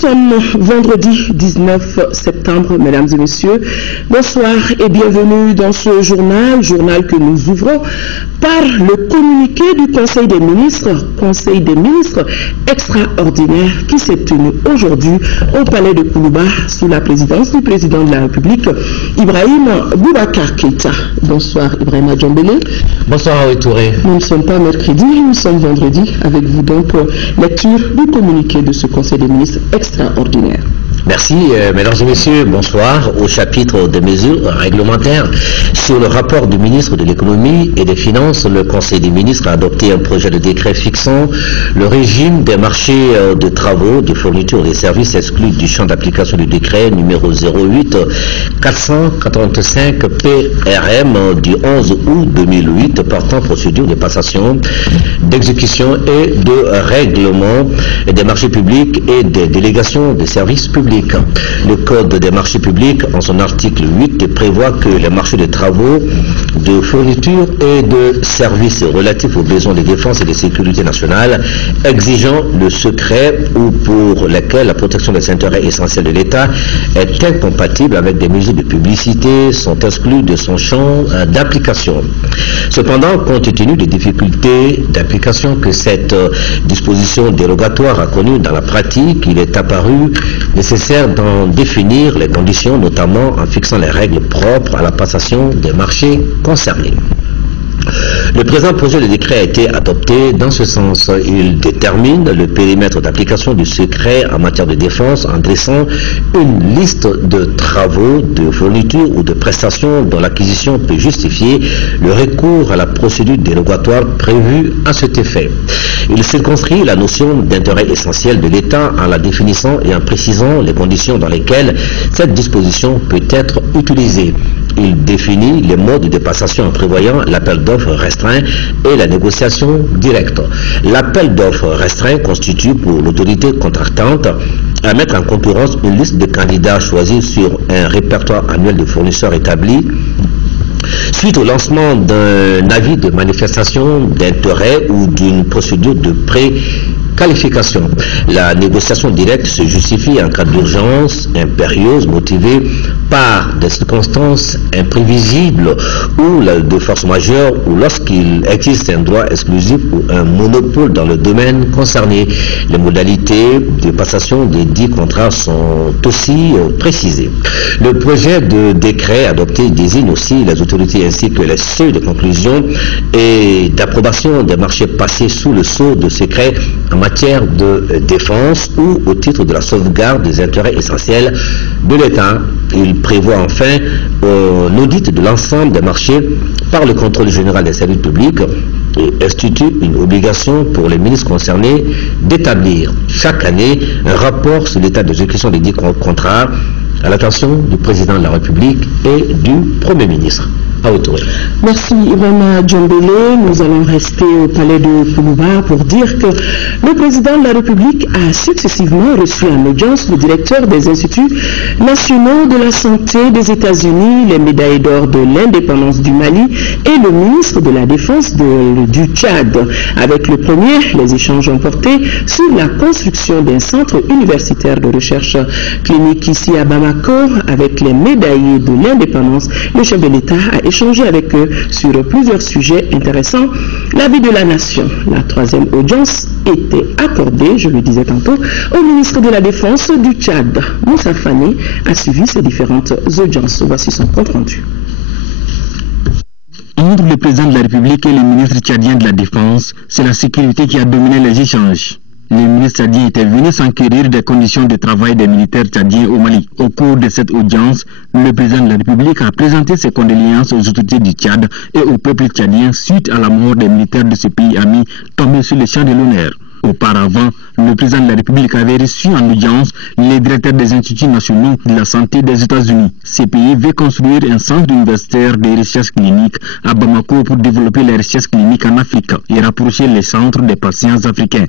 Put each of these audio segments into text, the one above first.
sommes vendredi 19 septembre, mesdames et messieurs. Bonsoir et bienvenue dans ce journal que nous ouvrons par le communiqué du Conseil des ministres extraordinaire qui s'est tenu aujourd'hui au palais de Koulouba sous la présidence du président de la République, Ibrahim Boubacar Keïta. Bonsoir Ibrahim Djambélé. Bonsoir Touré. Nous ne sommes pas mercredi, nous sommes vendredi. Avec vous donc, lecture du communiqué de ce Conseil des ministres extraordinaire. Merci, mesdames et messieurs, bonsoir. Au chapitre des mesures réglementaires sur le rapport du ministre de l'économie et des finances, le Conseil des ministres a adopté un projet de décret fixant le régime des marchés de travaux, de fournitures et des services exclus du champ d'application du décret numéro 08 485 PRM du 11 août 2008 portant procédure de passation, d'exécution et de règlement des marchés publics et des délégations de services publics. Le Code des marchés publics, en son article 8, prévoit que les marchés de travaux, de fournitures et de services relatifs aux besoins de défense et de sécurité nationale, exigeant le secret ou pour lesquels la protection des intérêts essentiels de l'État est incompatible avec des mesures de publicité, sont exclus de son champ d'application. Cependant, compte tenu des difficultés d'application que cette disposition dérogatoire a connues dans la pratique, il est apparu nécessaire d'en définir les conditions, notamment en fixant les règles propres à la passation des marchés concernés. Le présent projet de décret a été adopté dans ce sens. Il détermine le périmètre d'application du secret en matière de défense en dressant une liste de travaux, de fournitures ou de prestations dont l'acquisition peut justifier le recours à la procédure dérogatoire prévue à cet effet. Il circonscrit la notion d'intérêt essentiel de l'État en la définissant et en précisant les conditions dans lesquelles cette disposition peut être utilisée. Il définit les modes de passation en prévoyant l'appel d'offres restreint et la négociation directe. L'appel d'offres restreint constitue pour l'autorité contractante à mettre en concurrence une liste de candidats choisis sur un répertoire annuel de fournisseurs établi suite au lancement d'un avis de manifestation d'intérêt ou d'une procédure de préqualification. La négociation directe se justifie en cas d'urgence impérieuse motivée par des circonstances imprévisibles ou de force majeure ou lorsqu'il existe un droit exclusif ou un monopole dans le domaine concerné. Les modalités de passation des dits contrats sont aussi précisées. Le projet de décret adopté désigne aussi les autorités ainsi que les seuils de conclusion et d'approbation des marchés passés sous le sceau de secret en matière de défense ou au titre de la sauvegarde des intérêts essentiels de l'État. Il prévoit enfin l'audit de l'ensemble des marchés par le contrôle général des services publics et institue une obligation pour les ministres concernés d'établir chaque année un rapport sur l'état d'exécution des dits contrats à l'attention du président de la République et du Premier ministre. Merci Ibrahim Djambélé. Nous allons rester au palais de Koulouba pour dire que le président de la République a successivement reçu en audience le directeur des instituts nationaux de la santé des États-Unis, les médailles d'or de l'indépendance du Mali et le ministre de la Défense du Tchad. Avec le premier, les échanges ont porté sur la construction d'un centre universitaire de recherche clinique ici à Bamako. Avec les médaillés de l'indépendance, le chef de l'État a échanger avec eux sur plusieurs sujets intéressants. La vie de la nation. La troisième audience était accordée, je le disais tantôt, au ministre de la Défense du Tchad. Moussa Fani a suivi ces différentes audiences. Voici son compte rendu. Entre le président de la République et le ministre tchadien de la Défense, c'est la sécurité qui a dominé les échanges. Les ministres tchadiens étaient venus s'enquérir des conditions de travail des militaires tchadiens au Mali. Au cours de cette audience, le président de la République a présenté ses condoléances aux autorités du Tchad et au peuple tchadien suite à la mort des militaires de ce pays ami tombés sur le champ de l'honneur. Auparavant, le président de la République avait reçu en audience les directeurs des instituts nationaux de la santé des États-Unis. Ces pays veulent construire un centre universitaire de recherche clinique à Bamako pour développer les recherches cliniques en Afrique et rapprocher les centres des patients africains.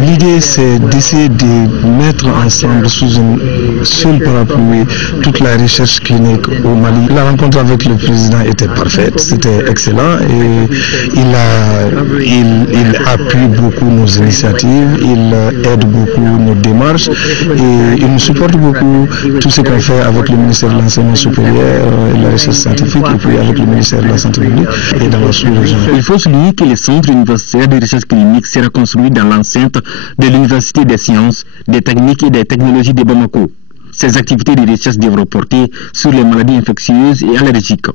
L'idée, c'est d'essayer de mettre ensemble sous une seule parapluie toute la recherche clinique au Mali. La rencontre avec le président était parfaite, c'était excellent et il appuie beaucoup nos initiatives, il aide beaucoup nos démarches et il nous supporte beaucoup tout ce qu'on fait avec le ministère de l'Enseignement supérieur et de la Recherche scientifique et puis avec le ministère de la Santé publique et dans la sous-région. Il faut souligner que le centre universitaire de recherche clinique sera construit dans l'enceinte de l'Université des sciences, des techniques et des technologies de Bamako. Ces activités de recherche devraient porter sur les maladies infectieuses et allergiques.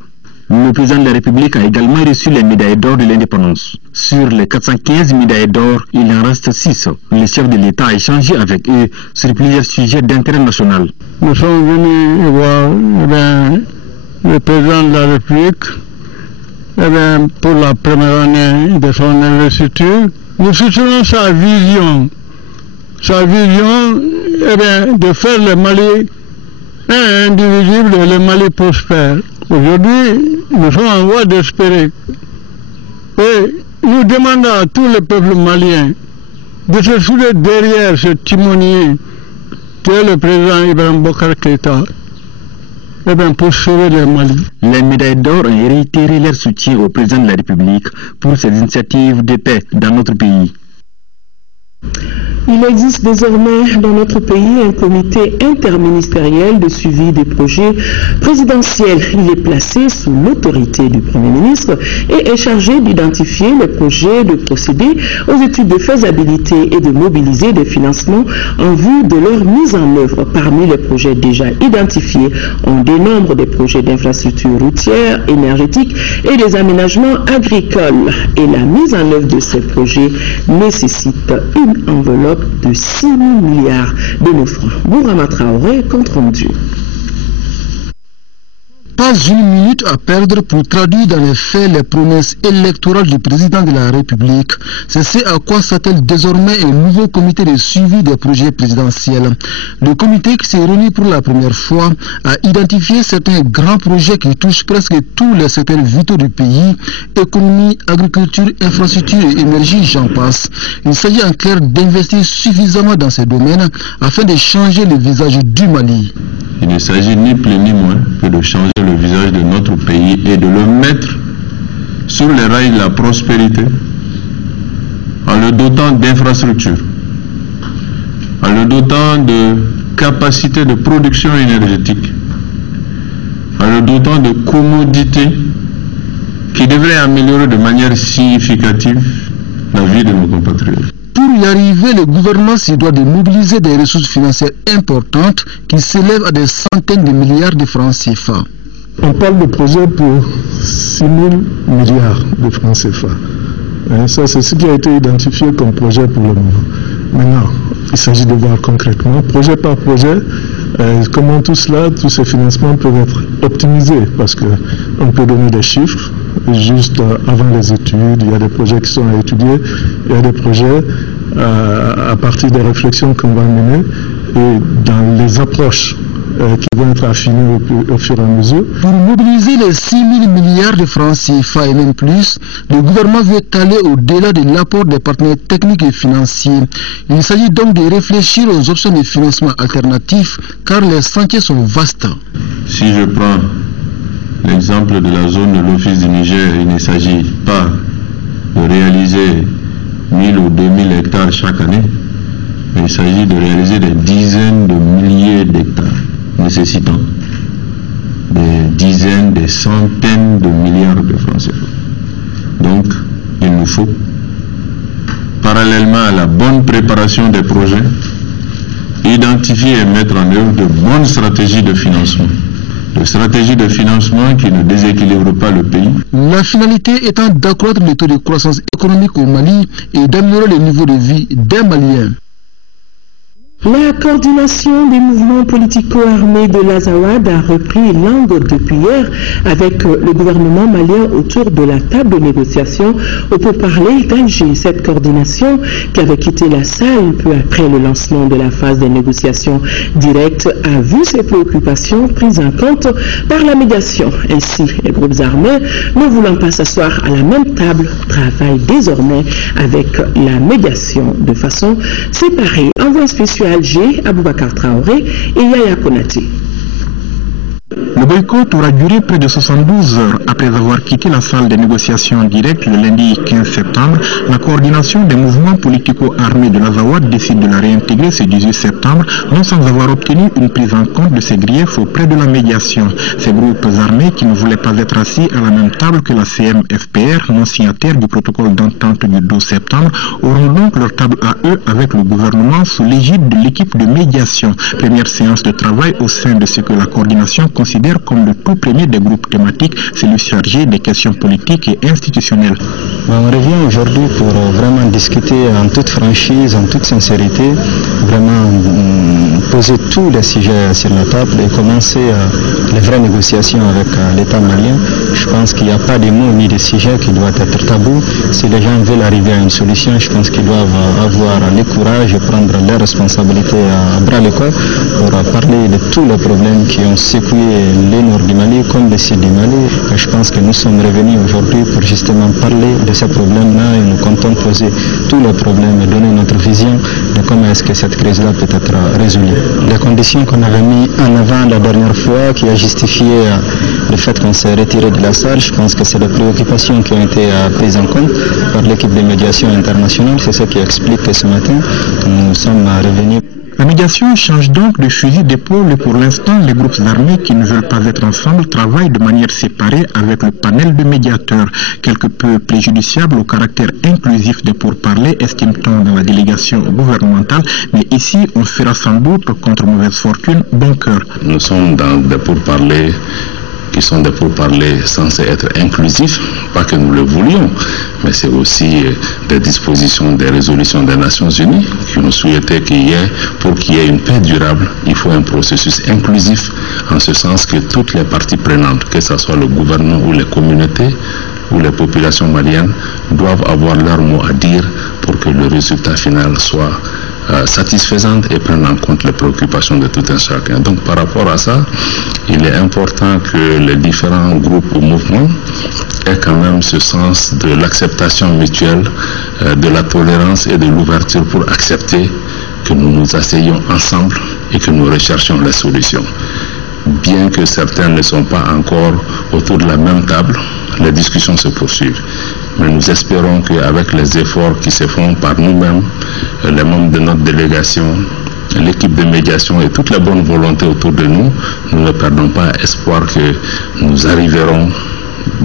Le président de la République a également reçu les médailles d'or de l'indépendance. Sur les 415 médailles d'or, il en reste 6. Le chef de l'État a échangé avec eux sur plusieurs sujets d'intérêt national. Nous sommes venus voir le président de la République pour la première année de son investiture. Nous soutenons sa vision de faire le Mali indivisible et le Mali prospère. Aujourd'hui, nous sommes en voie d'espérer. Et nous demandons à tous les peuples maliens de se souder derrière ce timonier que est le président Ibrahim Boubacar Keïta pour sauver le Mali. Les médailles d'or ont réitéré leur soutien au président de la République pour ses initiatives de paix dans notre pays. Il existe désormais dans notre pays un comité interministériel de suivi des projets présidentiels. Il est placé sous l'autorité du Premier ministre et est chargé d'identifier les projets, de procéder aux études de faisabilité et de mobiliser des financements en vue de leur mise en œuvre. Parmi les projets déjà identifiés, on dénombre des projets d'infrastructures routières, énergétiques et des aménagements agricoles. Et la mise en œuvre de ces projets nécessite une enveloppe de 6 000 milliards de nos francs. Bourama Traoré, compte rendu. Pas une minute à perdre pour traduire dans les faits les promesses électorales du président de la République. C'est ce à quoi s'attelle désormais un nouveau comité de suivi des projets présidentiels. Le comité qui s'est réuni pour la première fois a identifié certains grands projets qui touchent presque tous les secteurs vitaux du pays, économie, agriculture, infrastructure et énergie, j'en passe. Il s'agit en clair d'investir suffisamment dans ces domaines afin de changer le visage du Mali. Il ne s'agit ni plus ni moins que de changer le visage de notre pays et de le mettre sur les rails de la prospérité en le dotant d'infrastructures, en le dotant de capacités de production énergétique, en le dotant de commodités qui devraient améliorer de manière significative la vie de nos compatriotes. Pour y arriver, le gouvernement se doit de mobiliser des ressources financières importantes qui s'élèvent à des centaines de milliards de francs CFA. On parle de projets pour 6 000 milliards de francs CFA. Ça, c'est ce qui a été identifié comme projet pour le moment. Maintenant, il s'agit de voir concrètement, projet par projet, comment tout cela, tous ces financements peuvent être optimisés, parce qu'on peut donner des chiffres juste avant les études. Il y a des projets qui sont à étudier, il y a des projets à partir des réflexions qu'on va mener et dans les approches qui vont être affinées au fur et à mesure. Pour mobiliser les 6 000 milliards de francs CFA et même plus, le gouvernement veut aller au-delà de l'apport des partenaires techniques et financiers. Il s'agit donc de réfléchir aux options de financement alternatifs car les sentiers sont vastes. Si je prends l'exemple de la zone de l'Office du Niger, il ne s'agit pas de réaliser 1000 ou 2000 hectares chaque année, mais il s'agit de réaliser des dizaines de milliers d'hectares, nécessitant des dizaines, des centaines de milliards de francs CFA. Donc, il nous faut, parallèlement à la bonne préparation des projets, identifier et mettre en œuvre de bonnes stratégies de financement. De stratégies de financement qui ne déséquilibrent pas le pays. La finalité étant d'accroître le taux de croissance économique au Mali et d'améliorer le niveau de vie des Maliens. La coordination des mouvements politico-armés de l'Azawad a repris langue depuis hier avec le gouvernement malien autour de la table de négociation au pourparlers d'Alger. Cette coordination qui avait quitté la salle peu après le lancement de la phase des négociations directes a vu ses préoccupations prises en compte par la médiation. Ainsi, les groupes armés, ne voulant pas s'asseoir à la même table, travaillent désormais avec la médiation de façon séparée. Envoyé spécial Alger, Aboubacar Traoré et Yaya Konaté. Le boycott aura duré près de 72 heures. Après avoir quitté la salle des négociations directes le lundi 15 septembre, la coordination des mouvements politico-armés de l'Azawad décide de la réintégrer ce 18 septembre, non sans avoir obtenu une prise en compte de ses griefs auprès de la médiation. Ces groupes armés qui ne voulaient pas être assis à la même table que la CMFPR, non signataire du protocole d'entente du 12 septembre, auront donc leur table à eux avec le gouvernement sous l'égide de l'équipe de médiation. Première séance de travail au sein de ce que la coordination considère comme le tout premier des groupes thématiques, celui chargé des questions politiques et institutionnelles. On revient aujourd'hui pour vraiment discuter en toute franchise, en toute sincérité, vraiment poser tous les sujets sur la table et commencer les vraies négociations avec l'État malien. Je pense qu'il n'y a pas de mots ni de sujets qui doivent être tabous. Si les gens veulent arriver à une solution, je pense qu'ils doivent avoir le courage et prendre leurs responsabilités à bras le corps pour parler de tous les problèmes qui ont secoué le nord du Mali comme le sud du Mali. Et je pense que nous sommes revenus aujourd'hui pour justement parler de ces problèmes-là et nous comptons poser tous les problèmes et donner notre vision de comment est-ce que cette crise-là peut être résolue. Les conditions qu'on avait mis en avant la dernière fois qui a justifié le fait qu'on s'est retiré de la salle, je pense que c'est les préoccupations qui ont été prises en compte par l'équipe de médiation internationale. C'est ce qui explique que ce matin, nous sommes revenus. La médiation change donc de fusil d'épaule et pour l'instant, les groupes armés qui ne veulent pas être ensemble travaillent de manière séparée avec le panel de médiateurs. Quelque peu préjudiciable au caractère inclusif des pourparlers, estime-t-on dans la délégation gouvernementale, mais ici, on fera sans doute, contre mauvaise fortune, bon cœur. Nous sommes dans des pourparlers qui sont des pourparlers censés être inclusifs, pas que nous le voulions, mais c'est aussi des dispositions des résolutions des Nations Unies qui nous souhaitaient pour qu'il y ait une paix durable, il faut un processus inclusif, en ce sens que toutes les parties prenantes, que ce soit le gouvernement ou les communautés, ou les populations maliennes, doivent avoir leur mot à dire pour que le résultat final soit satisfaisante et prendre en compte les préoccupations de tout un chacun. Donc par rapport à ça, il est important que les différents groupes ou mouvements aient quand même ce sens de l'acceptation mutuelle, de la tolérance et de l'ouverture pour accepter que nous nous asseyions ensemble et que nous recherchions les solutions. Bien que certains ne sont pas encore autour de la même table, les discussions se poursuivent. Mais nous espérons qu'avec les efforts qui se font par nous-mêmes, les membres de notre délégation, l'équipe de médiation et toute la bonne volonté autour de nous, nous ne perdons pas espoir que nous arriverons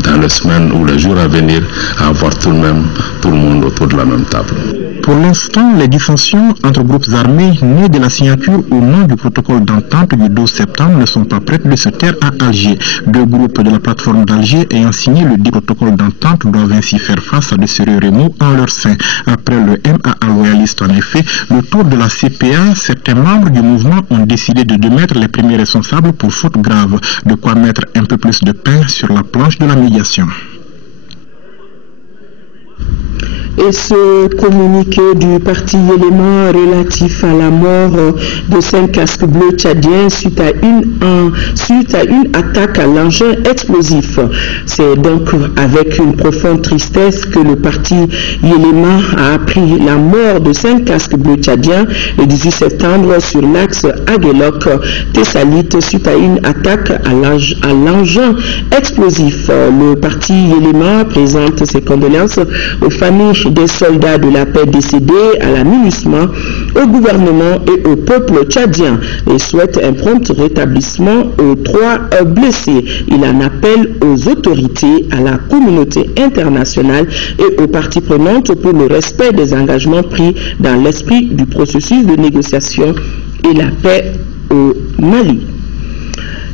dans les semaines ou les jours à venir à avoir tout le monde autour de la même table. Pour l'instant, les dissensions entre groupes armés nées de la signature au nom du protocole d'entente du 12 septembre ne sont pas prêtes de se taire à Alger. Deux groupes de la plateforme d'Alger ayant signé le dit protocole d'entente doivent ainsi faire face à de sérieux remous en leur sein. Après le MAA loyaliste en effet, le tour de la CPA, certains membres du mouvement ont décidé de démettre les premiers responsables pour faute grave, de quoi mettre un peu plus de pain sur la planche de la médiation. Et ce communiqué du parti Élément relatif à la mort de 5 casques bleus tchadiens suite à une attaque à l'engin explosif. C'est donc avec une profonde tristesse que le parti Élément a appris la mort de 5 casques bleus tchadiens le 18 septembre sur l'axe Aguelok-Tessalite suite à une attaque à l'engin explosif. Le parti Élément présente ses condoléances aux familles des soldats de la paix décédés, à la MINUSMA, au gouvernement et au peuple tchadien et souhaite un prompt rétablissement aux 3 blessés. Il en appelle aux autorités, à la communauté internationale et aux parties prenantes pour le respect des engagements pris dans l'esprit du processus de négociation et la paix au Mali.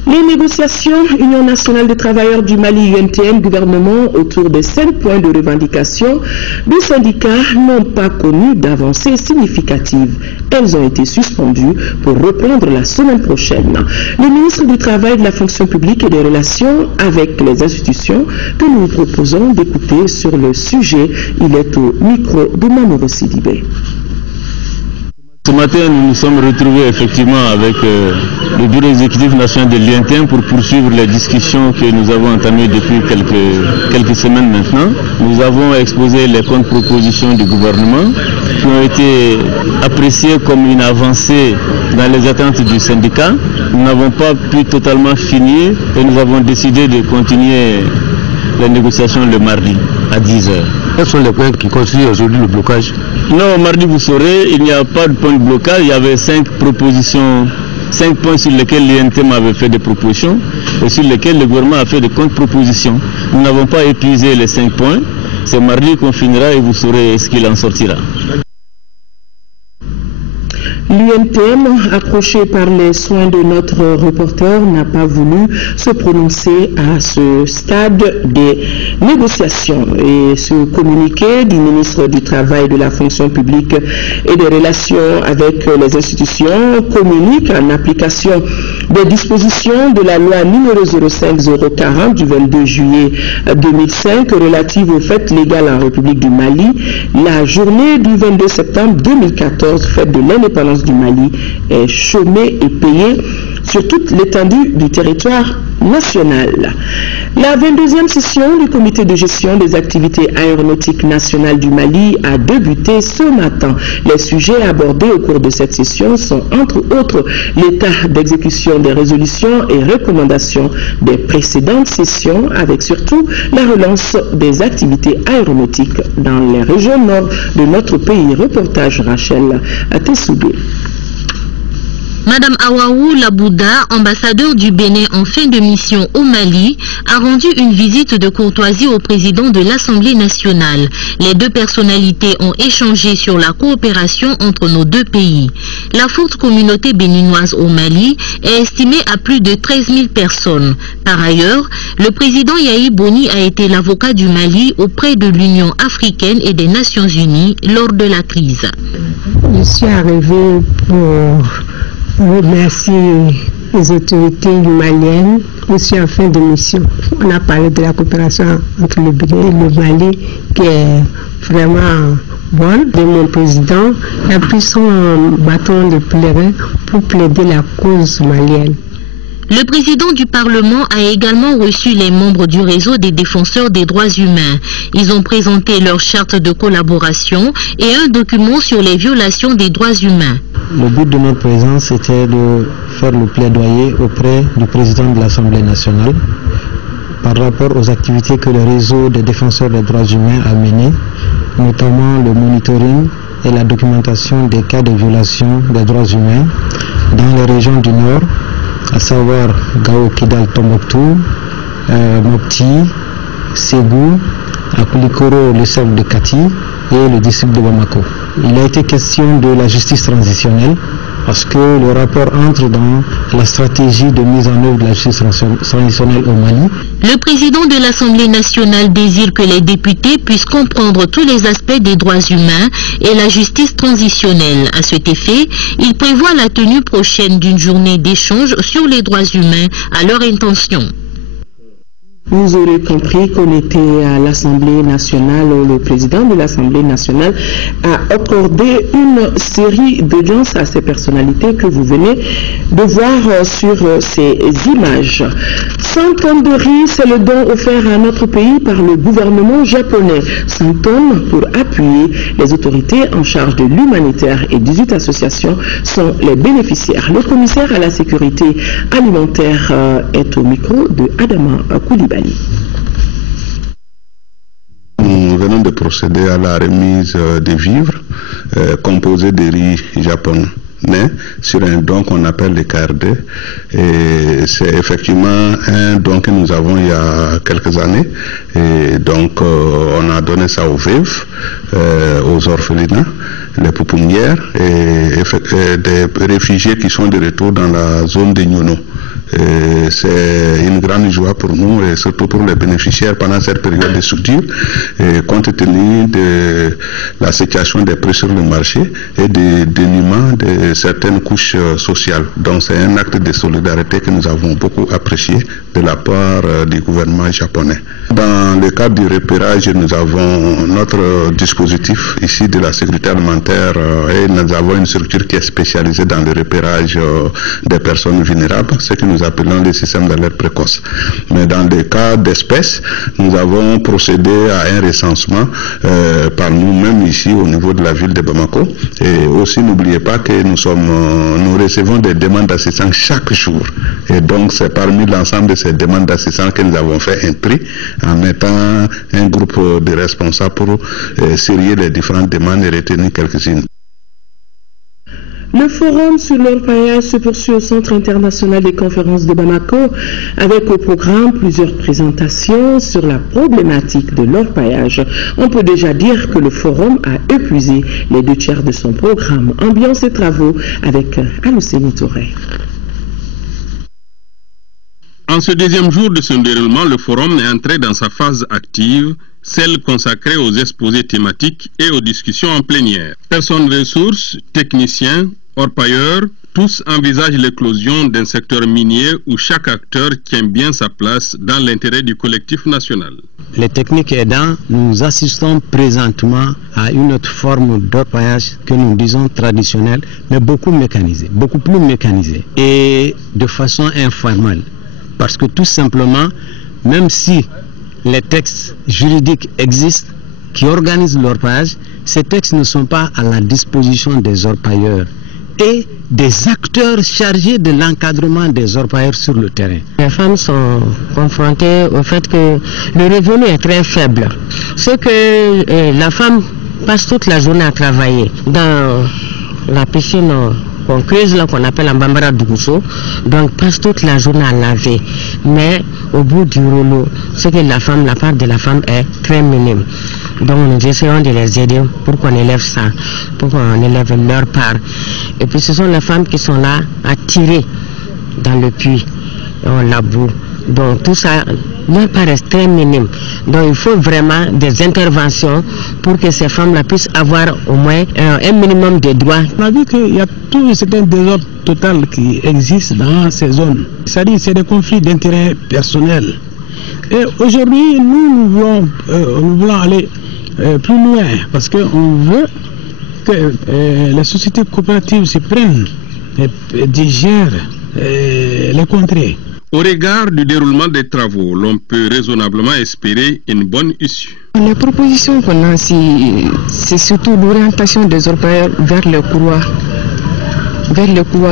Les négociations Union nationale des travailleurs du Mali UNTM gouvernement autour des 5 points de revendication du syndicat n'ont pas connu d'avancées significatives. Elles ont été suspendues pour reprendre la semaine prochaine. Le ministre du Travail, de la fonction publique et des relations avec les institutions que nous vous proposons d'écouter sur le sujet. Il est au micro de Mamouro Sidibé. Ce matin, nous nous sommes retrouvés effectivement avec le bureau exécutif national de l'INTEM pour poursuivre les discussions que nous avons entamées depuis quelques semaines maintenant. Nous avons exposé les contre-propositions du gouvernement qui ont été appréciées comme une avancée dans les attentes du syndicat. Nous n'avons pas pu totalement finir et nous avons décidé de continuer les négociations le mardi à 10h. Quels sont les points qui constituent aujourd'hui le blocage? Non, mardi vous saurez, il n'y a pas de point de blocage. Il y avait 5 propositions, 5 points sur lesquels l'INTEM avait fait des propositions et sur lesquels le gouvernement a fait des contre-propositions. Nous n'avons pas épuisé les 5 points. C'est mardi qu'on finira et vous saurez ce qu'il en sortira. L'UNTM, approché par les soins de notre reporter, n'a pas voulu se prononcer à ce stade des négociations. Et ce communiqué du ministre du Travail, de la fonction publique et des relations avec les institutions communique en application des dispositions de la loi numéro 05-040 du 22 juillet 2005 relative aux fêtes légales en République du Mali. La journée du 22 septembre 2014, fête de l'indépendance du Mali, est chômée et payée sur toute l'étendue du territoire national. La 22e session du comité de gestion des activités aéronautiques nationales du Mali a débuté ce matin. Les sujets abordés au cours de cette session sont entre autres l'état d'exécution des résolutions et recommandations des précédentes sessions, avec surtout la relance des activités aéronautiques dans les régions nord de notre pays. Reportage Rachel Tessoubé. Madame Awaou Labouda, ambassadeur du Bénin en fin de mission au Mali, a rendu une visite de courtoisie au président de l'Assemblée nationale. Les deux personnalités ont échangé sur la coopération entre nos deux pays. La forte communauté béninoise au Mali est estimée à plus de 13 000 personnes. Par ailleurs, le président Yahi Boni a été l'avocat du Mali auprès de l'Union africaine et des Nations unies lors de la crise. Je suis arrivée pour remercier les autorités maliennes aussi en fin de mission. On a parlé de la coopération entre le Bénin et le Mali qui est vraiment bonne. Et mon président a pris son bâton de pèlerin pour plaider la cause malienne. Le président du Parlement a également reçu les membres du réseau des défenseurs des droits humains. Ils ont présenté leur charte de collaboration et un document sur les violations des droits humains. Le but de notre présence était de faire le plaidoyer auprès du président de l'Assemblée nationale par rapport aux activités que le réseau des défenseurs des droits humains a menées, notamment le monitoring et la documentation des cas de violation des droits humains dans les régions du Nord, à savoir Gao, Kidal, Tombouctou, Mopti, Ségou, Akulikoro, le cercle de Kati et le district de Bamako. Il a été question de la justice transitionnelle parce que le rapport entre dans la stratégie de mise en œuvre de la justice transitionnelle au Mali. Le président de l'Assemblée nationale désire que les députés puissent comprendre tous les aspects des droits humains et la justice transitionnelle. À cet effet, il prévoit la tenue prochaine d'une journée d'échange sur les droits humains à leur intention. Vous aurez compris qu'on était à l'Assemblée nationale, où le président de l'Assemblée nationale a accordé une série d'audiences à ces personnalités que vous venez de voir sur ces images. 100 tonnes de riz, c'est le don offert à notre pays par le gouvernement japonais. 100 tonnes pour appuyer les autorités en charge de l'humanitaire et 18 associations sont les bénéficiaires. Le commissaire à la sécurité alimentaire est au micro de Adama Koulibaly. Nous venons de procéder à la remise des vivres composés de riz japonais sur un don qu'on appelle le KRD. Et c'est effectivement un don que nous avons il y a quelques années. Et donc on a donné ça aux veuves, aux orphelinats, les pouponnières et des réfugiés qui sont de retour dans la zone de Nyono. C'est une grande joie pour nous et surtout pour les bénéficiaires pendant cette période de structure, compte tenu de la situation des prix sur le marché et des dénouements de certaines couches sociales. Donc c'est un acte de solidarité que nous avons beaucoup apprécié de la part du gouvernement japonais. Dans le cadre du repérage, nous avons notre dispositif ici de la sécurité alimentaire et nous avons une structure qui est spécialisée dans le repérage des personnes vulnérables, ce que nous appelons le système d'alerte précoce. Mais dans le cas d'espèces, nous avons procédé à un recensement par nous-mêmes ici au niveau de la ville de Bamako. Et aussi n'oubliez pas que nous recevons des demandes d'assistance chaque jour. Et donc c'est parmi l'ensemble de ces demandes d'assistance que nous avons fait un prix en mettant un groupe de responsables pour sérier les différentes demandes et retenir quelques-unes. Le forum sur l'orpaillage se poursuit au Centre international des conférences de Bamako avec au programme plusieurs présentations sur la problématique de l'orpaillage. On peut déjà dire que le forum a épuisé les 2/3 de son programme. Ambiance et travaux avec Alousseni Touré. En ce deuxième jour de son déroulement, le forum est entré dans sa phase active, celle consacrée aux exposés thématiques et aux discussions en plénière. Personnes ressources, techniciens, orpailleurs, tous envisagent l'éclosion d'un secteur minier où chaque acteur tient bien sa place dans l'intérêt du collectif national. Les techniques aidant, nous assistons présentement à une autre forme d'orpaillage que nous disons traditionnelle, mais beaucoup mécanisée, beaucoup plus mécanisée et de façon informelle. Parce que tout simplement, même si les textes juridiques existent qui organisent l'orpaillage, ces textes ne sont pas à la disposition des orpailleurs et des acteurs chargés de l'encadrement des orpailleurs sur le terrain. Les femmes sont confrontées au fait que le revenu est très faible. Ce que la femme passe toute la journée à travailler dans la piscine qu'on creuse, là, qu'on appelle en Bambara Dougousso, donc passe toute la journée à laver. Mais au bout du rouleau, ce que la part de la femme est très minime. Donc nous essayons de les aider pour qu'on élève ça, pour qu'on élève leur part. Et puis ce sont les femmes qui sont là à tirer dans le puits, et on laboure. Donc tout ça, leur part est très minime. Donc il faut vraiment des interventions pour que ces femmes-là puissent avoir au moins un minimum de droits. On a vu qu'il y a tout un certain désordre total qui existe dans ces zones. C'est-à-dire c'est des conflits d'intérêts personnels. Et aujourd'hui, nous voulons aller plus loin parce qu'on veut que les sociétés coopératives se prennent et digèrent les contrées. Au regard du déroulement des travaux, l'on peut raisonnablement espérer une bonne issue. Les propositions qu'on a, c'est surtout l'orientation des orpailleurs vers le couloir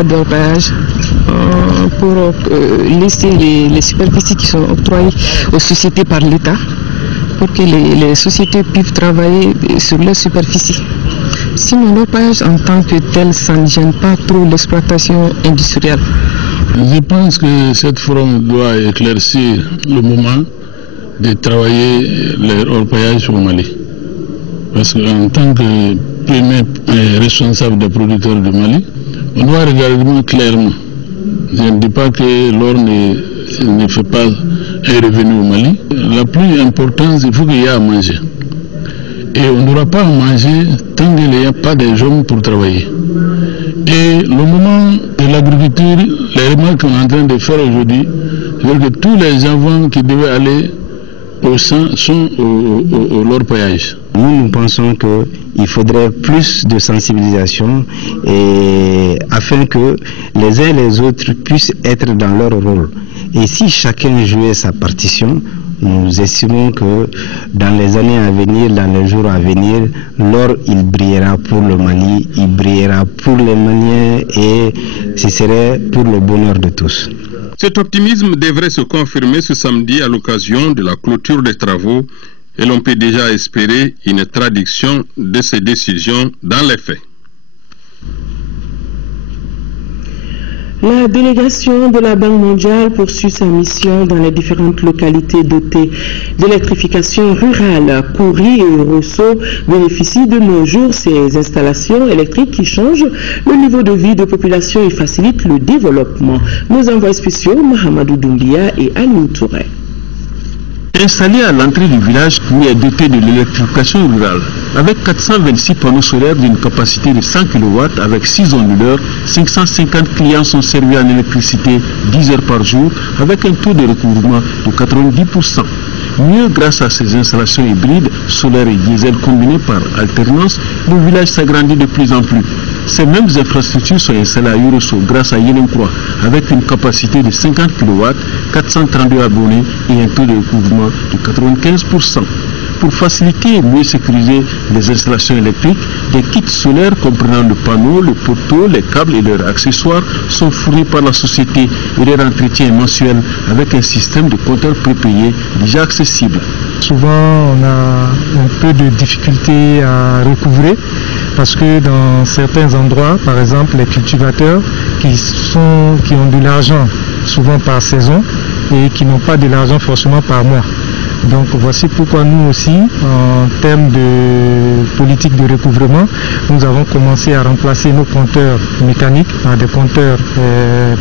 d'orpaillage pour laisser les superficies qui sont octroyées aux sociétés par l'État pour que les sociétés puissent travailler sur leur superficie. Sinon, l'orpaillage en tant que tel, ça ne gêne pas trop l'exploitation industrielle. Je pense que cette forum doit éclaircir le moment de travailler l'orpaillage au Mali. Parce qu'en tant que premier responsable des producteurs du Mali, on doit regarder clairement. Je ne dis pas que l'or ne fait pas un revenu au Mali. La plus importante, il faut qu'il y ait à manger. Et on n'aura pas à manger tant qu'il n'y a pas des gens pour travailler. Et le moment de l'agriculture, les remarques qu'on est en train de faire aujourd'hui, c'est que tous les enfants qui devaient aller au sang sont au l'orpaillage. Nous pensons qu'il faudrait plus de sensibilisation afin que les uns et les autres puissent être dans leur rôle. Et si chacun jouait sa partition, nous estimons que dans les années à venir, dans les jours à venir, l'or il brillera pour le Mali, il brillera pour les Maliens et ce serait pour le bonheur de tous. Cet optimisme devrait se confirmer ce samedi à l'occasion de la clôture des travaux et l'on peut déjà espérer une traduction de ces décisions dans les faits. La délégation de la Banque mondiale poursuit sa mission dans les différentes localités dotées d'électrification rurale. Kouri et Rosso bénéficient de nos jours ces installations électriques qui changent le niveau de vie de population et facilitent le développement. Nos envois spéciaux, Mahamadou Doumbia et Aliou Touré. Installé à l'entrée du village, qui est doté de l'électrification rurale, Avec 426 panneaux solaires d'une capacité de 100 kW avec 6 onduleurs, 550 clients sont servis en électricité 10 heures par jour avec un taux de recouvrement de 90%. Mieux, grâce à ces installations hybrides, solaires et diesel combinés par alternance, le village s'agrandit de plus en plus. Ces mêmes infrastructures sont installées à Yurosso grâce à Yelenkroa avec une capacité de 50 kW, 432 abonnés et un taux de recouvrement de 95%. Pour faciliter et mieux sécuriser les installations électriques, des kits solaires comprenant le panneau, le poteau, les câbles et leurs accessoires sont fournis par la société et leur entretien est mensuel avec un système de compteurs prépayés déjà accessible. Souvent, on a un peu de difficulté à recouvrer parce que dans certains endroits, par exemple les cultivateurs qui ont de l'argent souvent par saison et qui n'ont pas de l'argent forcément par mois. Donc voici pourquoi nous aussi, en termes de politique de recouvrement, nous avons commencé à remplacer nos compteurs mécaniques par des compteurs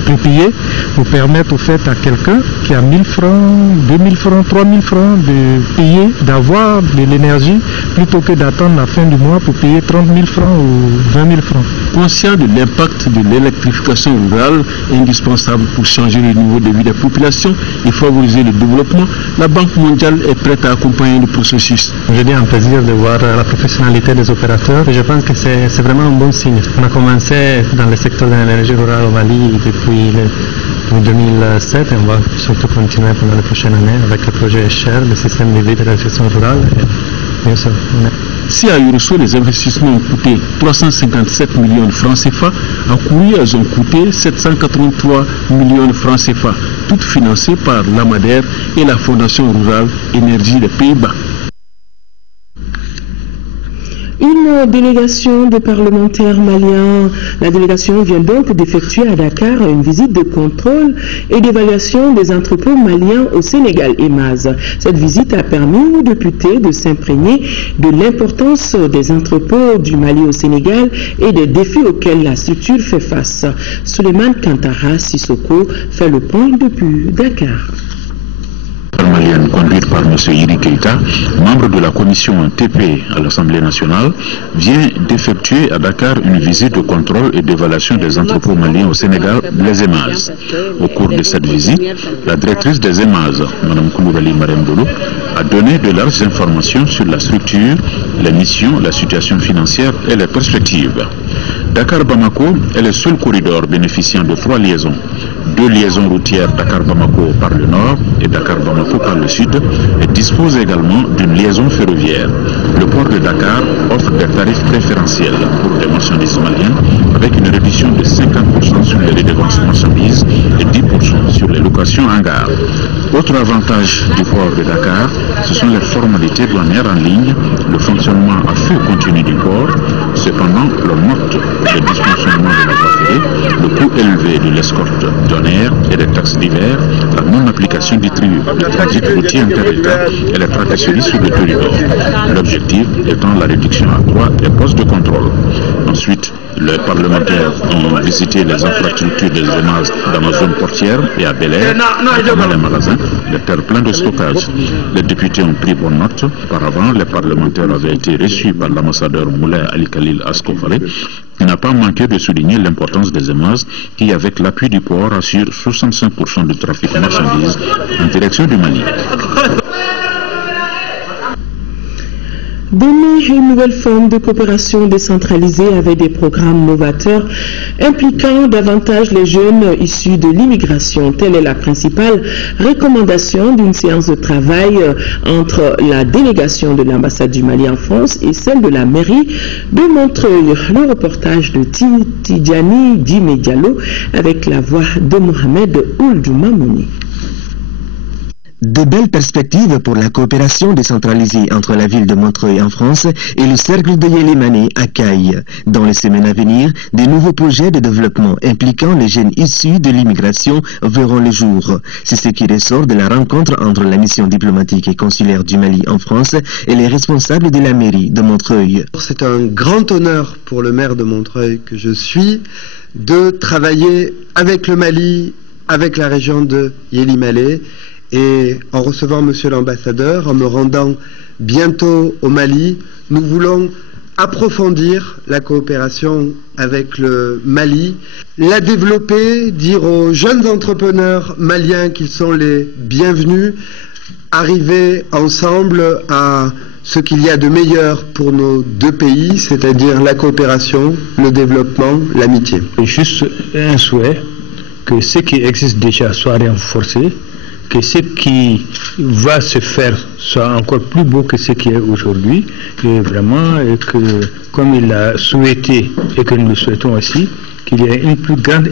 prépayés pour permettre au fait à quelqu'un qui a 1000 francs, 2000 francs, 3000 francs de payer, d'avoir de l'énergie plutôt que d'attendre la fin du mois pour payer 30 000 francs ou 20 000 francs. Conscient de l'impact de l'électrification rurale indispensable pour changer le niveau de vie des populations et favoriser le développement, la Banque mondiale est prête à accompagner le processus. J'ai bien un plaisir de voir la professionnalité des opérateurs et je pense que c'est vraiment un bon signe. On a commencé dans le secteur de l'énergie rurale au Mali depuis 2007 et on va surtout continuer pendant les prochaines années avec le projet cher, le système de vie de l'électricité rurale. Et bien sûr, si à Yurosso, les investissements ont coûté 357 millions de francs CFA, à Kouroué, elles ont coûté 783 millions de francs CFA, toutes financées par l'AMADER et la Fondation rurale Énergie des Pays-Bas. Une délégation de parlementaires maliens, la délégation vient donc d'effectuer à Dakar une visite de contrôle et d'évaluation des entrepôts maliens au Sénégal et Maz. Cette visite a permis aux députés de s'imprégner de l'importance des entrepôts du Mali au Sénégal et des défis auxquels la structure fait face. Souleymane Kantara Sissoko fait le point depuis Dakar. Malienne conduite par M. Yiri Keïta, membre de la commission TP à l'Assemblée nationale, vient d'effectuer à Dakar une visite de contrôle et d'évaluation des entrepôts maliens au Sénégal, les EMAZ. Au cours de cette visite, la directrice des EMAZ, Mme Koumourali Marembolo, a donné de larges informations sur la structure, les missions, la situation financière et les perspectives. Dakar-Bamako est le seul corridor bénéficiant de 3 liaisons. 2 liaisons routières Dakar-Bamako par le nord et Dakar-Bamako par le sud et dispose également d'une liaison ferroviaire. Le port de Dakar offre des tarifs préférentiels pour les marchandises maliennes avec une réduction de 50% sur les redevances marchandises et 10% sur les locations en gare. Autre avantage du port de Dakar, ce sont les formalités douanières en ligne, le fonctionnement à flux continu du port. Cependant, le note de dysfonctionnement de la voie ferrée, le coût élevé de l'escorte douanière et des taxes d'hiver, la non-application du transit routier inter-État et les tracasseries sur le corridor. L'objectif étant la réduction à 3 des postes de contrôle. Ensuite, les parlementaires ont visité les infrastructures des EMAZ dans la zone portière et à Bel Air, dans les magasins, les terres pleines de stockage. Les députés ont pris bonne note. Auparavant, les parlementaires avaient été reçus par l'ambassadeur Moulay Ali Khalil Askofare, qui n'a pas manqué de souligner l'importance des EMAZ qui, avec l'appui du port, assurent 65% du trafic de marchandises en direction du Mali. Donner une nouvelle forme de coopération décentralisée avec des programmes novateurs impliquant davantage les jeunes issus de l'immigration. Telle est la principale recommandation d'une séance de travail entre la délégation de l'ambassade du Mali en France et celle de la mairie de Montreuil. Le reportage de Tidjani Djimé Diallo avec la voix de Mohamed Ouldou Mamouni. De belles perspectives pour la coopération décentralisée entre la ville de Montreuil en France et le cercle de Yélémané à Caille. Dans les semaines à venir, des nouveaux projets de développement impliquant les jeunes issus de l'immigration verront le jour. C'est ce qui ressort de la rencontre entre la mission diplomatique et consulaire du Mali en France et les responsables de la mairie de Montreuil. C'est un grand honneur pour le maire de Montreuil que je suis de travailler avec le Mali, avec la région de Yélimalé. Et en recevant monsieur l'ambassadeur, en me rendant bientôt au Mali. Nous voulons approfondir la coopération avec le Mali, la développer, dire aux jeunes entrepreneurs maliens qu'ils sont les bienvenus, arriver ensemble à ce qu'il y a de meilleur pour nos deux pays, c'est-à-dire la coopération, le développement, l'amitié. Juste un souhait, que ce qui existe déjà soit renforcé, que ce qui va se faire soit encore plus beau que ce qui est aujourd'hui, et vraiment que, comme il l'a souhaité et que nous le souhaitons aussi, qu'il y ait une plus grande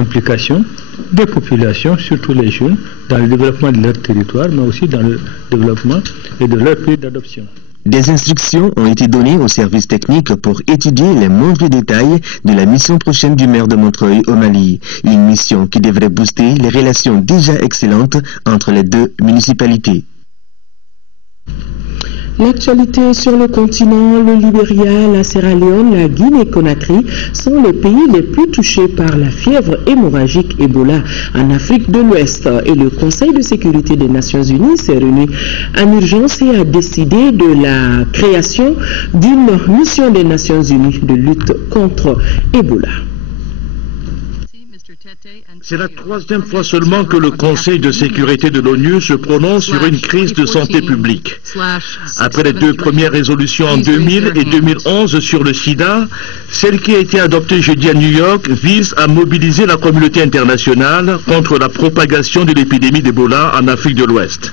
implication des populations, surtout les jeunes, dans le développement de leur territoire, mais aussi dans le développement et de leur pays d'adoption. Des instructions ont été données aux services techniques pour étudier les moindres détails de la mission prochaine du maire de Montreuil au Mali. Une mission qui devrait booster les relations déjà excellentes entre les deux municipalités. L'actualité sur le continent, le Libéria, la Sierra Leone, la Guinée-Conakry sont les pays les plus touchés par la fièvre hémorragique Ebola en Afrique de l'Ouest. Et le Conseil de sécurité des Nations Unies s'est réuni en urgence et a décidé de la création d'une mission des Nations Unies de lutte contre Ebola. C'est la troisième fois seulement que le Conseil de sécurité de l'ONU se prononce sur une crise de santé publique. Après les deux premières résolutions en 2000 et 2011 sur le sida, celle qui a été adoptée jeudi à New York vise à mobiliser la communauté internationale contre la propagation de l'épidémie d'Ebola en Afrique de l'Ouest.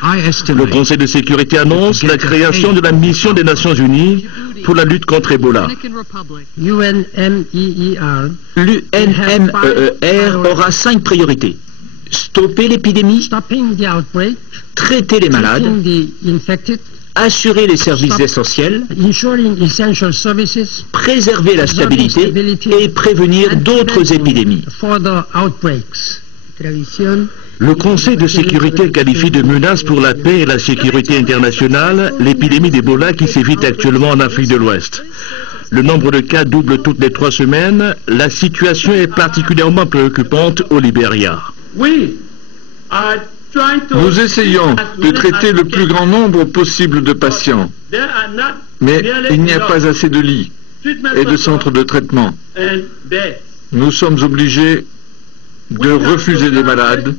Le Conseil de sécurité annonce la création de la mission des Nations Unies pour la lutte contre Ebola. L'UNMEER aura 5 priorités. Stopper l'épidémie, traiter les malades, assurer les services essentiels, préserver la stabilité et prévenir d'autres épidémies. Le Conseil de sécurité qualifie de menace pour la paix et la sécurité internationale l'épidémie d'Ebola qui sévit actuellement en Afrique de l'Ouest. Le nombre de cas double toutes les 3 semaines. La situation est particulièrement préoccupante au Libéria. Nous essayons de traiter le plus grand nombre possible de patients, mais il n'y a pas assez de lits et de centres de traitement. Nous sommes obligés de refuser des malades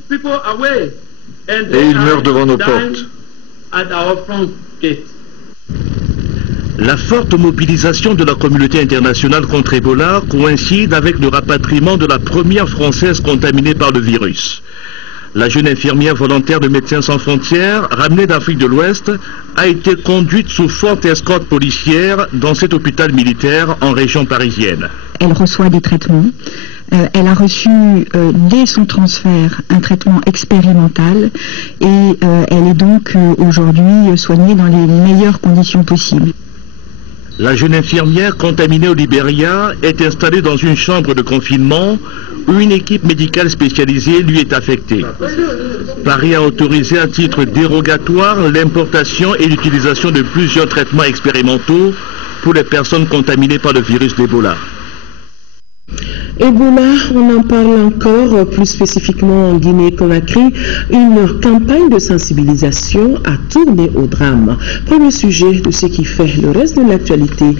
et ils meurent devant nos portes. La forte mobilisation de la communauté internationale contre Ebola coïncide avec le rapatriement de la première Française contaminée par le virus. La jeune infirmière volontaire de Médecins sans frontières, ramenée d'Afrique de l'Ouest, a été conduite sous forte escorte policière dans cet hôpital militaire en région parisienne. Elle reçoit des traitements. Elle a reçu, dès son transfert, un traitement expérimental et elle est donc aujourd'hui soignée dans les meilleures conditions possibles. La jeune infirmière contaminée au Libéria est installée dans une chambre de confinement où une équipe médicale spécialisée lui est affectée. Paris a autorisé à titre dérogatoire l'importation et l'utilisation de plusieurs traitements expérimentaux pour les personnes contaminées par le virus d'Ebola. Ebola, on en parle encore, plus spécifiquement en Guinée-Conakry. Une campagne de sensibilisation a tourné au drame. Premier sujet de ce qui fait le reste de l'actualité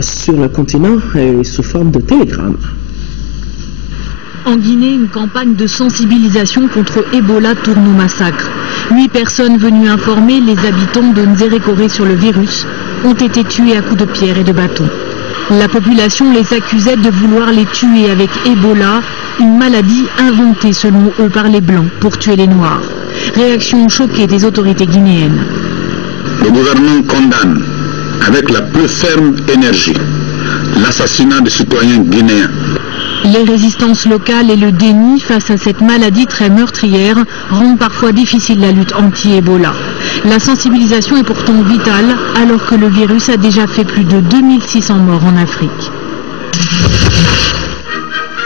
sur le continent sous forme de télégramme. En Guinée, une campagne de sensibilisation contre Ebola tourne au massacre. 8 personnes venues informer les habitants de Nzérékoré sur le virus ont été tuées à coups de pierre et de bâton. La population les accusait de vouloir les tuer avec Ebola, une maladie inventée selon eux par les Blancs pour tuer les Noirs. Réaction choquée des autorités guinéennes. Le gouvernement condamne avec la plus ferme énergie l'assassinat des citoyens guinéens. Les résistances locales et le déni face à cette maladie très meurtrière rendent parfois difficile la lutte anti-Ebola. La sensibilisation est pourtant vitale alors que le virus a déjà fait plus de 2600 morts en Afrique.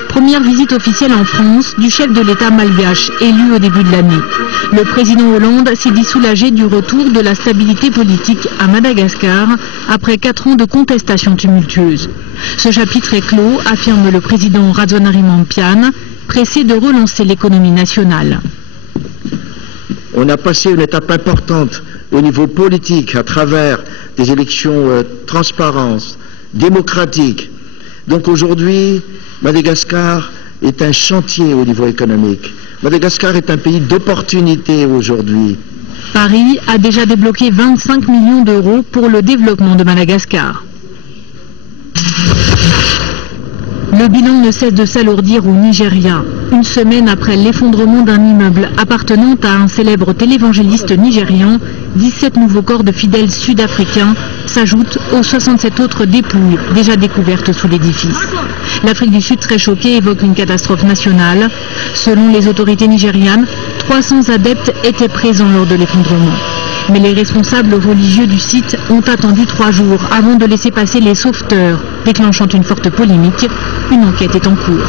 Première visite officielle en France du chef de l'État malgache élu au début de l'année. Le président Hollande s'est dit soulagé du retour de la stabilité politique à Madagascar après 4 ans de contestation tumultueuse. Ce chapitre est clos, affirme le président Razonarimampian, pressé de relancer l'économie nationale. On a passé une étape importante au niveau politique à travers des élections transparentes, démocratiques. Donc aujourd'hui, Madagascar est un chantier au niveau économique. Madagascar est un pays d'opportunités aujourd'hui. Paris a déjà débloqué 25 millions d'euros pour le développement de Madagascar. Le bilan ne cesse de s'alourdir au Nigeria. Une semaine après l'effondrement d'un immeuble appartenant à un célèbre télévangéliste nigérian, 17 nouveaux corps de fidèles sud-africains s'ajoutent aux 67 autres dépouilles déjà découvertes sous l'édifice. L'Afrique du Sud, très choquée, évoque une catastrophe nationale. Selon les autorités nigérianes, 300 adeptes étaient présents lors de l'effondrement. Mais les responsables religieux du site ont attendu 3 jours avant de laisser passer les sauveteurs, déclenchant une forte polémique. Une enquête est en cours.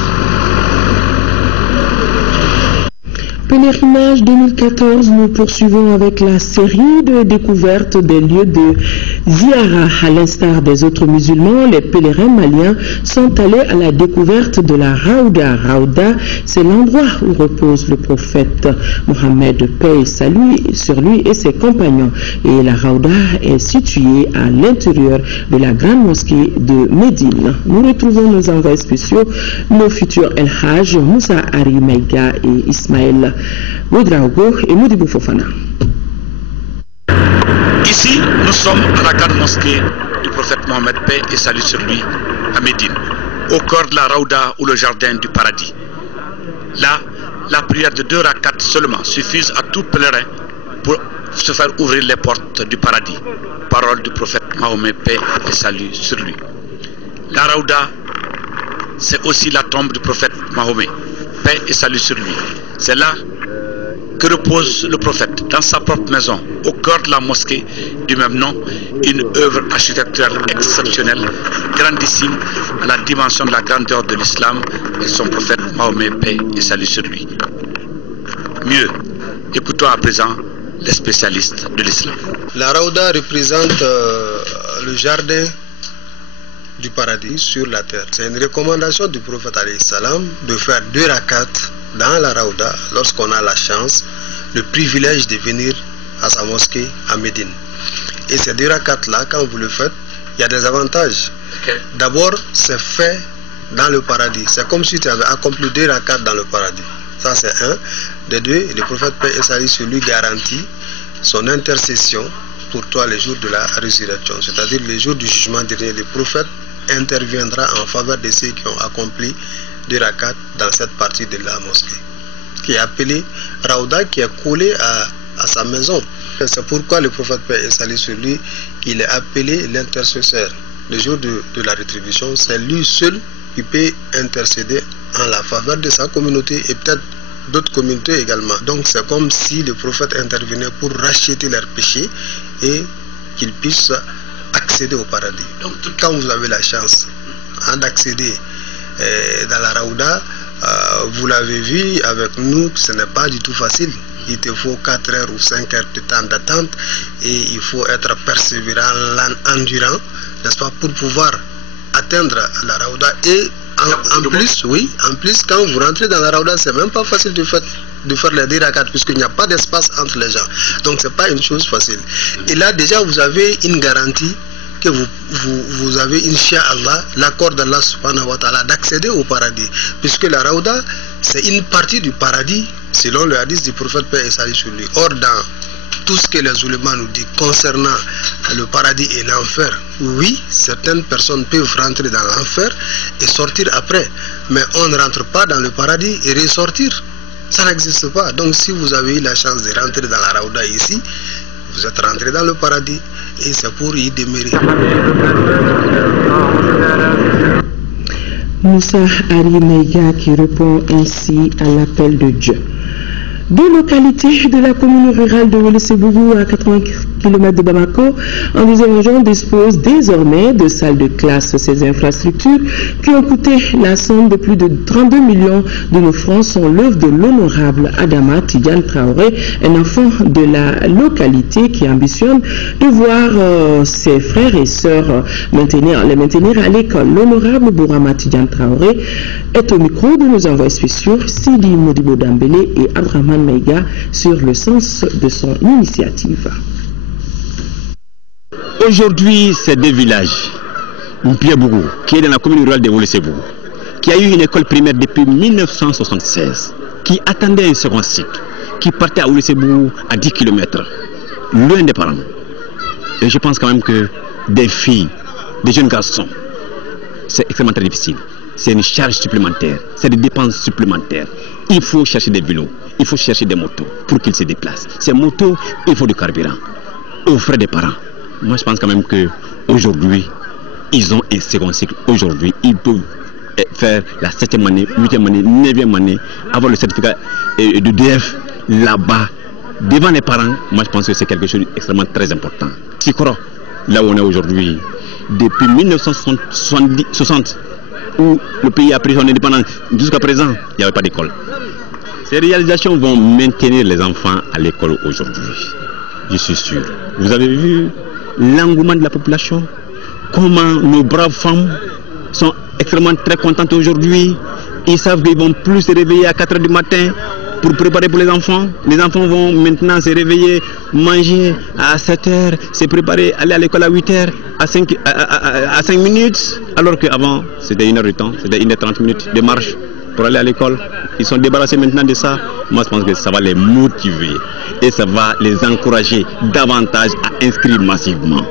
Pèlerinage 2014, nous poursuivons avec la série de découvertes des lieux de Ziara. À l'instar des autres musulmans, les pèlerins maliens sont allés à la découverte de la Raouda. Raouda, c'est l'endroit où repose le prophète Mohammed, paix et salut sur lui et ses compagnons. Et la Raouda est située à l'intérieur de la grande mosquée de Médine. Nous retrouvons nos envoyés spéciaux, nos futurs El Hajj, Moussa Ari Maïga et Ismaël Ouedraogo et Moudibou Fofana. Ici, nous sommes à la grande mosquée du prophète Mohammed, paix et salut sur lui, à Médine, au cœur de la Raouda ou le jardin du paradis. Là, la prière de 2 rakats seulement suffit à tout pèlerin pour se faire ouvrir les portes du paradis. Parole du prophète Mahomet, paix et salut sur lui. La Raouda, c'est aussi la tombe du prophète Mahomet, paix et salut sur lui. C'est là que repose le prophète, dans sa propre maison, au cœur de la mosquée du même nom, une œuvre architecturale exceptionnelle, grandissime à la dimension de la grandeur de l'islam et son prophète Mahomet, paix et salut sur lui. Mieux, écoutons à présent les spécialistes de l'islam. La Raouda représente le jardin du paradis sur la terre. C'est une recommandation du prophète alayhi salam de faire 2 rakats dans la Raouda lorsqu'on a la chance, le privilège de venir à sa mosquée à Médine. Et ces 2 rakats là, quand vous le faites, il y a des avantages. D'abord, c'est fait dans le paradis. C'est comme si tu avais accompli 2 rakats dans le paradis. Ça c'est un. De 2, le prophète paix et salut sur lui garantit son intercession pour toi les jours de la résurrection. C'est-à-dire les jours du jugement dernier, le prophète interviendra en faveur de ceux qui ont accompli 2 rakats dans cette partie de la mosquée, qui est appelée Raouda, qui est collée à sa maison. C'est pourquoi le prophète paix et salut sur lui, il est appelé l'intercesseur. Le jour de la rétribution, c'est lui seul qui peut intercéder en la faveur de sa communauté et peut-être d'autres communautés également. Donc c'est comme si le prophète intervenait pour racheter leurs péchés et qu'ils puissent accéder au paradis. Donc quand vous avez la chance d'accéder dans la Raouda, vous l'avez vu avec nous, ce n'est pas du tout facile. Il te faut 4 heures ou 5 heures de temps d'attente et il faut être persévérant, endurant, n'est-ce pas, pour pouvoir atteindre la Raouda. Et en plus, quand vous rentrez dans la Raouda, c'est même pas facile de faire les 2 rakats puisqu'il n'y a pas d'espace entre les gens. Donc c'est pas une chose facile. Et là déjà vous avez une garantie que vous avez, incha'Allah, l'accord d'Allah subhanahu wa ta'ala d'accéder au paradis. Puisque la Raouda, c'est une partie du paradis, selon le hadith du prophète paix et salut sur lui. Or, dans tout ce que les oulémas nous disent concernant le paradis et l'enfer, oui, certaines personnes peuvent rentrer dans l'enfer et sortir après. Mais on ne rentre pas dans le paradis et ressortir. Ça n'existe pas. Donc, si vous avez eu la chance de rentrer dans la Raouda ici, vous êtes rentré dans le paradis et c'est pour y demeurer. Moussa Ari Meiga qui répond ainsi à l'appel de Dieu. 2 localités de la commune rurale de Wélé-Sébougou à 80 km de Bamako, en deuxième région, disposent désormais de salles de classe. Ces infrastructures qui ont coûté la somme de plus de 32 millions de nos francs sont l'œuvre de l'honorable Adama Tidiane Traoré, un enfant de la localité qui ambitionne de voir ses frères et sœurs les maintenir à l'école. L'honorable Bourama Tidiane Traoré est au micro de nos envoyés spéciaux Sidi Modibo Dambélé et Abraham Meiga sur le sens de son initiative. Aujourd'hui, c'est des villages. Mpiabougou, qui est dans la commune rurale de Woulissébougou, qui a eu une école primaire depuis 1976, qui attendait un second cycle, qui partait à Woulissébougou à 10 km, loin des parents. Et je pense quand même que des filles, des jeunes garçons, c'est extrêmement très difficile. C'est une charge supplémentaire, c'est des dépenses supplémentaires. Il faut chercher des vélos, il faut chercher des motos pour qu'ils se déplacent. Ces motos, il faut du carburant, aux frais des parents. Moi, je pense quand même qu'aujourd'hui, ils ont un second cycle. Aujourd'hui, ils peuvent faire la 7e année, 8e année, 9e année, avoir le certificat de DF là-bas, devant les parents. Moi, je pense que c'est quelque chose d'extrêmement très important. Sikoro, là où on est aujourd'hui, depuis 1960, où le pays a pris son indépendance, jusqu'à présent, il n'y avait pas d'école. Ces réalisations vont maintenir les enfants à l'école aujourd'hui. Je suis sûr. Vous avez vu l'engouement de la population, comment nos braves femmes sont extrêmement très contentes aujourd'hui. Ils savent qu'ils vont plus se réveiller à 4 h du matin pour préparer pour les enfants. Les enfants vont maintenant se réveiller, manger à 7 h, se préparer, aller à l'école à 8 h, à 5 minutes. Alors qu'avant, c'était 1 heure de temps, c'était 1 h 30 minutes de marche pour aller à l'école. Ils sont débarrassés maintenant de ça. Moi, je pense que ça va les motiver et ça va les encourager davantage à inscrire massivement.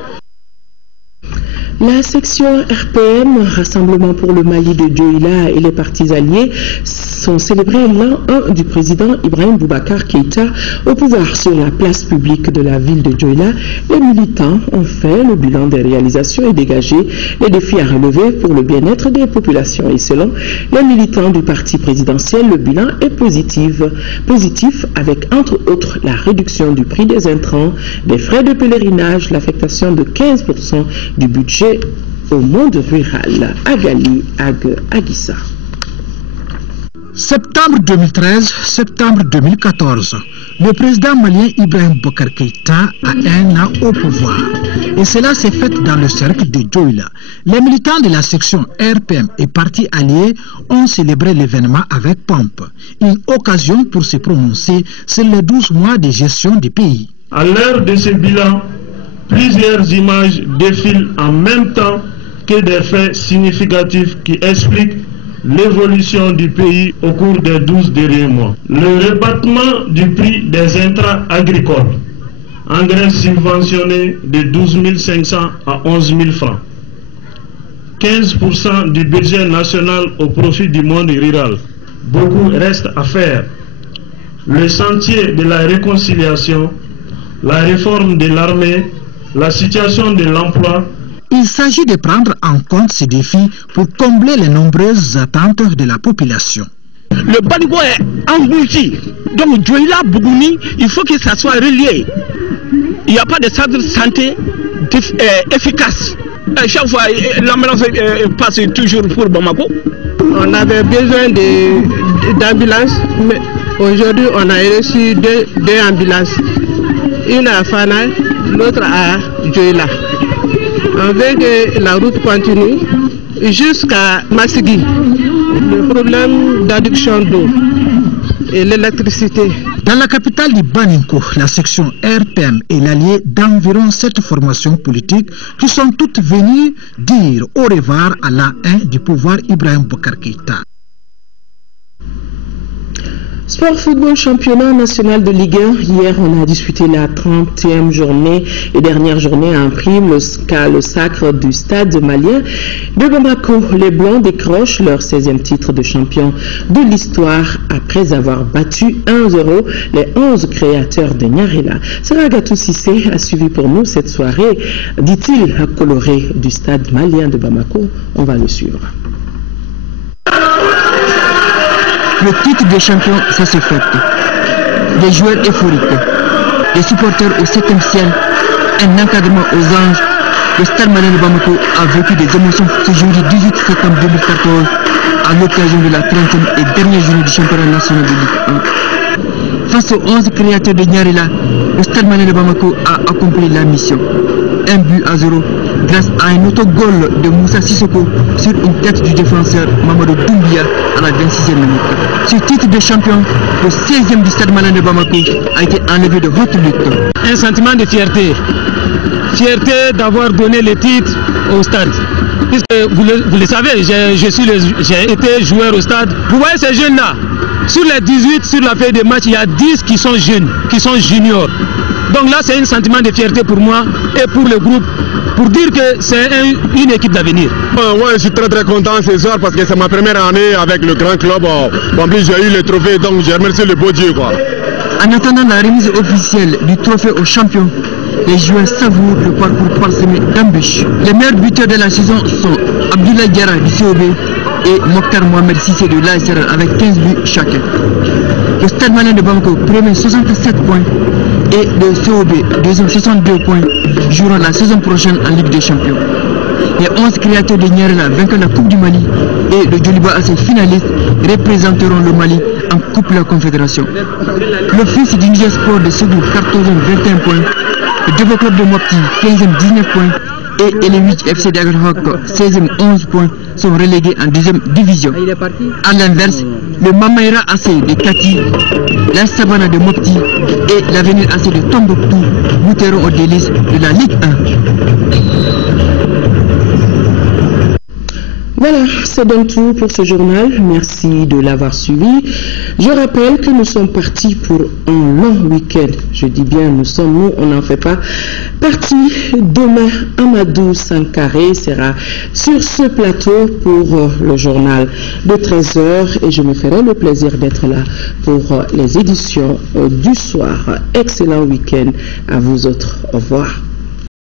La section RPM, Rassemblement pour le Mali de Dioïla et les partis alliés, sont célébrés l'an 1 du président Ibrahim Boubacar Keïta au pouvoir sur la place publique de la ville de Dioïla. Les militants ont fait le bilan des réalisations et dégagé les défis à relever pour le bien-être des populations. Et selon les militants du parti présidentiel, le bilan est positif avec entre autres la réduction du prix des intrants, des frais de pèlerinage, l'affectation de 15% du budget au monde rural. Agali Aguissa. Septembre 2013, septembre 2014, le président malien Ibrahim Boubacar Keïta a un an au pouvoir. Et cela s'est fait dans le cercle de Dioïla. Les militants de la section RPM et partis alliés ont célébré l'événement avec pompe. Une occasion pour se prononcer sur les 12 mois de gestion du pays. À l'heure de ce bilan, plusieurs images défilent en même temps que des faits significatifs qui expliquent l'évolution du pays au cours des 12 derniers mois. Le rebattement du prix des intrants agricoles, engrais subventionnés de 12 500 à 11 000 francs, 15% du budget national au profit du monde rural. Beaucoup reste à faire. Le chantier de la réconciliation, la réforme de l'armée, la situation de l'emploi. Il s'agit de prendre en compte ces défis pour combler les nombreuses attentes de la population. Le Banigo est englouti. Donc Dioïla Bougouni, il faut que ça soit relié. Il n'y a pas de centre de santé efficace. Chaque fois, l'ambulance passe toujours pour Bamako. On avait besoin d'ambulances, mais aujourd'hui on a reçu deux ambulances. Une à Fana, l'autre à Dioïla. On veut que la route continue jusqu'à Massigui. Le problème d'adduction d'eau et l'électricité. Dans la capitale du Baninko, la section RPM est l'allié d'environ 7 formations politiques qui sont toutes venues dire au revoir à la haine du pouvoir Ibrahim Boubacar Keïta. Sport football championnat national de Ligue 1. Hier, on a disputé la 30e journée et dernière journée à un prime, le sacre du stade malien de Bamako. Les Blancs décrochent leur 16e titre de champion de l'histoire après avoir battu 1-0 les 11 créateurs de Nyarela. Saragatou Sissé a suivi pour nous cette soirée, dit-il, colorée du stade malien de Bamako. On va le suivre. Le titre de champion, ça se fête. Des joueurs euphoriques, des supporters au 7e ciel, un encadrement aux anges. Le stade malien de Bamako a vécu des émotions ce jeudi 18 septembre 2014 à l'occasion de la 30e et dernière journée du championnat national de Ligue 1. Face aux 11 créateurs de Nyarela, le stade malien de Bamako a accompli la mission. 1-0 grâce à un autogol de Moussa Sissoko sur une tête du défenseur Mamadou Doumbia à la 26e minute. Ce titre de champion, le 16e du stade malien de Bamako, a été enlevé de votre lutte. Un sentiment de fierté fierté d'avoir donné le titre au stade. Puisque vous le savez, j'ai été joueur au stade. Vous voyez ces jeunes-là, sur les 18, sur la feuille de match, il y a 10 qui sont jeunes, qui sont juniors. Donc là, c'est un sentiment de fierté pour moi et pour le groupe, pour dire que c'est une équipe d'avenir. Ouais, je suis très content ce soir parce que c'est ma première année avec le grand club. En plus, j'ai eu le trophée, donc je remercie le beau Dieu. En attendant la remise officielle du trophée aux champions, les joueurs savourent le parcours parsemé d'embûches. Les meilleurs buteurs de la saison sont Abdoulaye Diarra du COB et Mokhtar Mohamed Sissé de l'ASR avec 15 buts chacun. Le Stade Malien de Bamako, premier 67 points, et le COB, deuxième 62 points, joueront la saison prochaine en Ligue des Champions. Les 11 créateurs de Niarela, vainqueurs de la Coupe du Mali, et le Djoliba AC finaliste, représenteront le Mali en Coupe de la Confédération. Le fils du Niger Sport de Ségou, 14e 21 points, le Devo Club de Mopti, 15e 19 points, et les 8 FC d'Agrahok, 16e 11 points, sont relégués en 2e division. A l'inverse, le Mamaïra AC de Kati, la Savana de Mopti et l'Avenir AC de Tombouctou goûteront aux délices de la Ligue 1. Voilà, c'est donc tout pour ce journal. Merci de l'avoir suivi. Je rappelle que nous sommes partis pour un long week-end. Je dis bien nous sommes, nous, on n'en fait pas partie. Demain, Amadou Sankaré sera sur ce plateau pour le journal de 13h et je me ferai le plaisir d'être là pour les éditions du soir. Excellent week-end à vous autres. Au revoir.